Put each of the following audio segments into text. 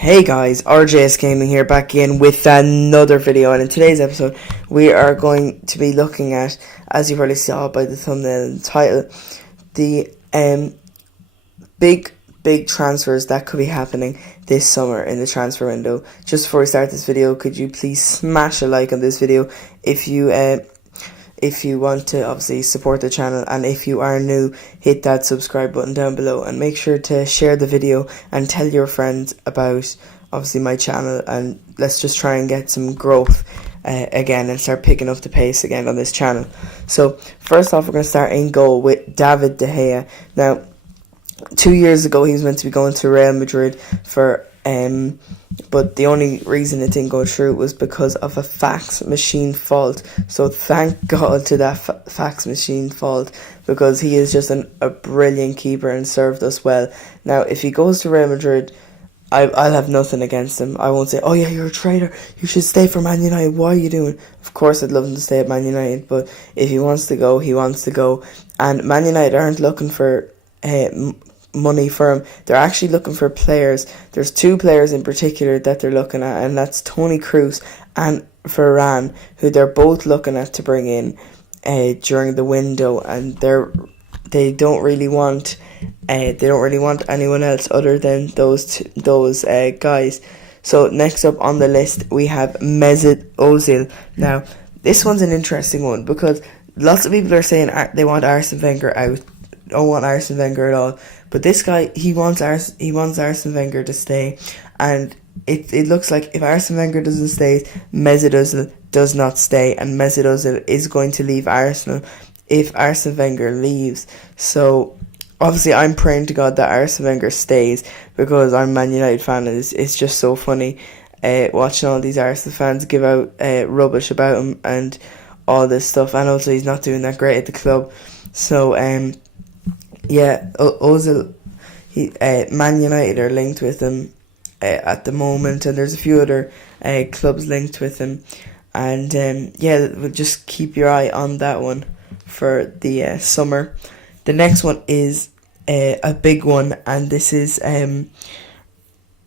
Hey guys, RJS Gaming here, back in with another video, and in today's episode we are going to be looking at, as you probably saw by the thumbnail and the title, the big transfers that could be happening this summer in the transfer window. Just before we start this video, could you please smash a like on this video if you want to obviously support the channel, and if you are new, hit that subscribe button down below and make sure to share the video and tell your friends about obviously my channel, and let's just try and get some growth again and start picking up the pace again on this channel. So first off, we're going to start in goal with David De Gea. Now 2 years ago he was meant to be going to Real Madrid but the only reason it didn't go through was because of a fax machine fault. So thank God to that fax machine fault, because he is just a brilliant keeper and served us well. Now if he goes to Real Madrid, I'll have nothing against him. I won't say, oh yeah, you're a traitor, you should stay for Man United, what are you doing? Of course I'd love him to stay at Man United, but if he wants to go, he wants to go. And Man United aren't looking for money for him. They're actually looking for players. There's two players in particular that they're looking at, and that's Toni Kroos and Varane, who they're both looking at to bring in during the window, and they don't really want anyone else other than those guys. So next up on the list we have Mesut Ozil. Now this one's an interesting one because lots of people are saying they want Arsene Wenger out. Don't want Arsene Wenger at all, but this guy, he wants Arsene Wenger to stay, and it looks like if Arsene Wenger doesn't stay, Mesut Ozil does not stay, and Mesut Ozil is going to leave Arsenal if Arsene Wenger leaves. So obviously I'm praying to God that Arsene Wenger stays, because I'm a Man United fan, and it's just so funny watching all these Arsenal fans give out rubbish about him and all this stuff, and also he's not doing that great at the club. So yeah, Ozil, Man United are linked with him at the moment, and there's a few other clubs linked with him, and yeah, just keep your eye on that one for the summer. The next one is a big one, and this is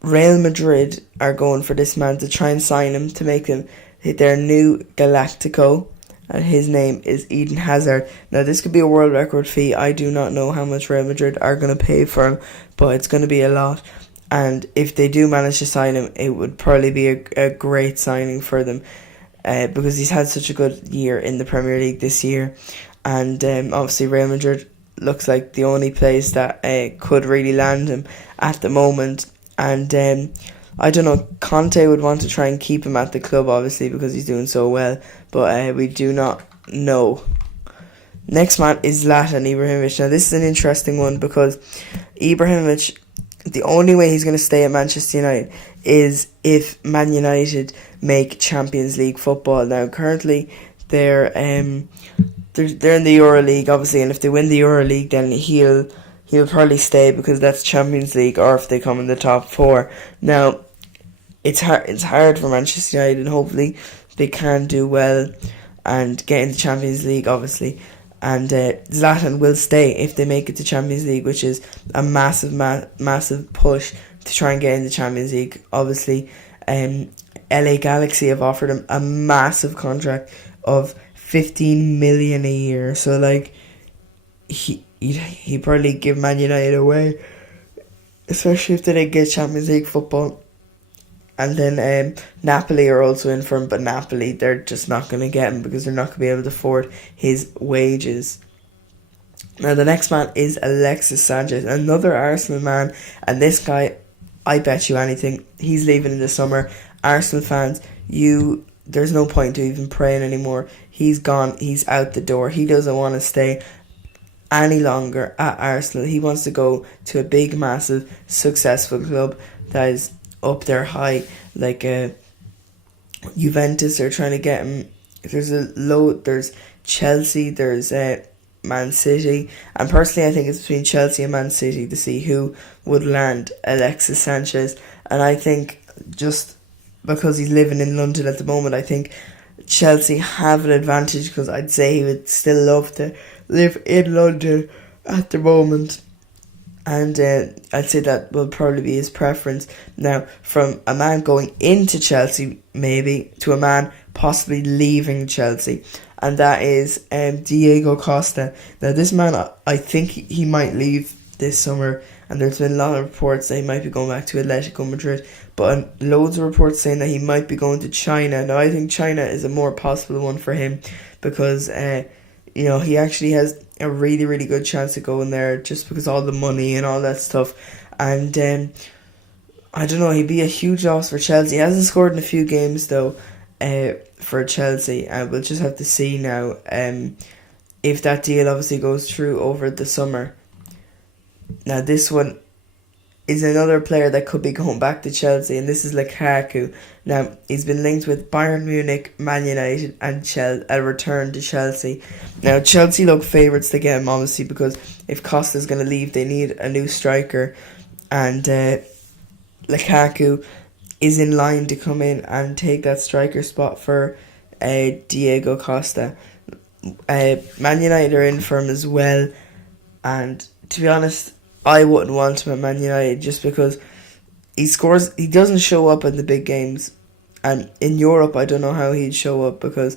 Real Madrid are going for this man to try and sign him to make him their new Galactico. And his name is Eden Hazard. Now this could be a world record fee. I do not know how much Real Madrid are going to pay for him, but it's going to be a lot. And if they do manage to sign him, it would probably be a great signing for them, because he's had such a good year in the Premier League this year. And obviously Real Madrid looks like the only place that could really land him at the moment. And I don't know, Conte would want to try and keep him at the club, obviously, because he's doing so well, but we do not know. Next man is Zlatan Ibrahimovic. Now this is an interesting one, because Ibrahimovic, the only way he's going to stay at Manchester United is if Man United make Champions League football. Now currently they're in the EuroLeague, obviously, and if they win the EuroLeague, then he'll probably stay, because that's Champions League, or if they come in the top four. Now it's hard for Manchester United, and hopefully they can do well and get into Champions League, obviously. And Zlatan will stay if they make it to Champions League, which is a massive push to try and get into Champions League. Obviously, LA Galaxy have offered him a massive contract of 15 million a year. So like he probably give Man United away, especially if they didn't get Champions League football. And then Napoli are also in for him, but Napoli, they're just not going to get him, because they're not going to be able to afford his wages. Now the next man is Alexis Sanchez, another Arsenal man, and this guy, I bet you anything, he's leaving in the summer. Arsenal fans, there's no point to even praying anymore. He's gone, he's out the door. He doesn't want to stay any longer at Arsenal. He wants to go to a big, massive, successful club that is up there high, like Juventus are trying to get him. There's Chelsea, there's Man City, and personally I think it's between Chelsea and Man City to see who would land Alexis Sanchez. And I think, just because he's living in London at the moment, I think Chelsea have an advantage, because I'd say he would still love to live in London at the moment. and I'd say that will probably be his preference. Now, from a man going into Chelsea, maybe, to a man possibly leaving Chelsea, and that is Diego Costa. Now, this man, I think he might leave this summer, and there's been a lot of reports that he might be going back to Atletico Madrid, but loads of reports saying that he might be going to China. Now, I think China is a more possible one for him because, he actually has a really, really good chance of going there just because all the money and all that stuff. And I don't know, he'd be a huge loss for Chelsea. He hasn't scored in a few games though for Chelsea, and we'll just have to see now if that deal obviously goes through over the summer. Now this one is another player that could be going back to Chelsea, and this is Lukaku. Now, he's been linked with Bayern Munich, Man United, and a return to Chelsea. Now, Chelsea look favourites to get him, obviously, because if Costa's going to leave, they need a new striker, and Lukaku is in line to come in and take that striker spot for Diego Costa. Man United are in for him as well, and to be honest, I wouldn't want him at Man United just because he doesn't show up in the big games, and in Europe I don't know how he'd show up, because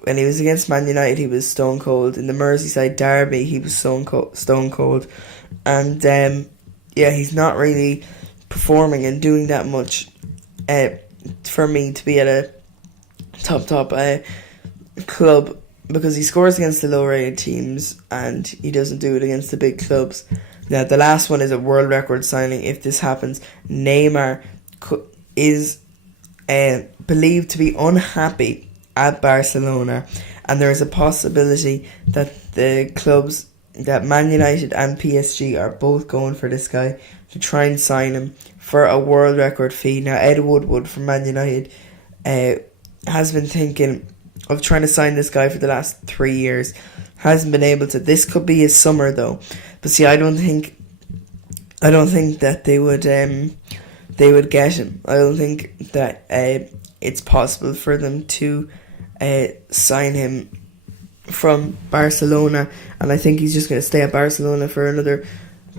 when he was against Man United he was stone cold. In the Merseyside derby he was stone cold, and he's not really performing and doing that much for me to be at a top club, because he scores against the low rated teams and he doesn't do it against the big clubs. Now, the last one is a world record signing. If this happens, Neymar is believed to be unhappy at Barcelona, and there is a possibility that the clubs, that Man United and PSG, are both going for this guy to try and sign him for a world record fee. Now, Ed Woodward from Man United has been thinking of trying to sign this guy for the last 3 years. Hasn't been able to. This could be his summer though. But see, I don't think that they would get him. I don't think that it's possible for them to sign him from Barcelona, and I think he's just going to stay at Barcelona for another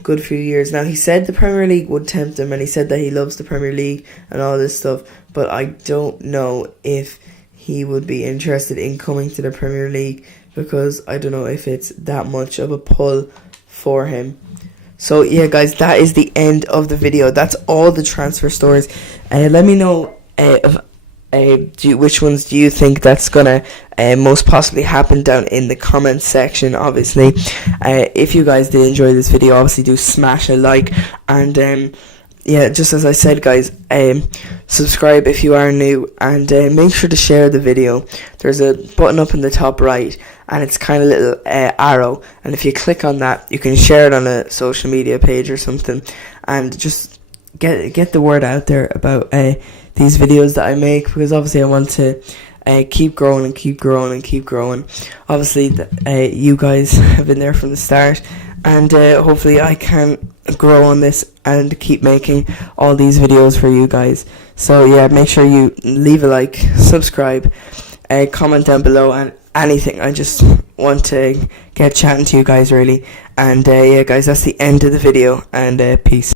good few years. Now, he said the Premier League would tempt him, and he said that he loves the Premier League and all this stuff, but I don't know if he would be interested in coming to the Premier League, because I don't know if it's that much of a pull for him. So yeah, guys, that is the end of the video. That's all the transfer stories. Let me know which ones do you think that's gonna most possibly happen down in the comments section. Obviously, if you guys did enjoy this video, obviously do smash a like, and just as I said, guys, subscribe if you are new, and make sure to share the video. There's a button up in the top right, and it's kind of a little arrow, and if you click on that, you can share it on a social media page or something, and just get the word out there about these videos that I make, because obviously I want to keep growing and keep growing and keep growing. Obviously, you guys have been there from the start, and hopefully I can grow on this and keep making all these videos for you guys. So yeah, make sure you leave a like, subscribe, comment down below, and anything. I just want to get chatting to you guys, really. And yeah, guys, that's the end of the video, and peace.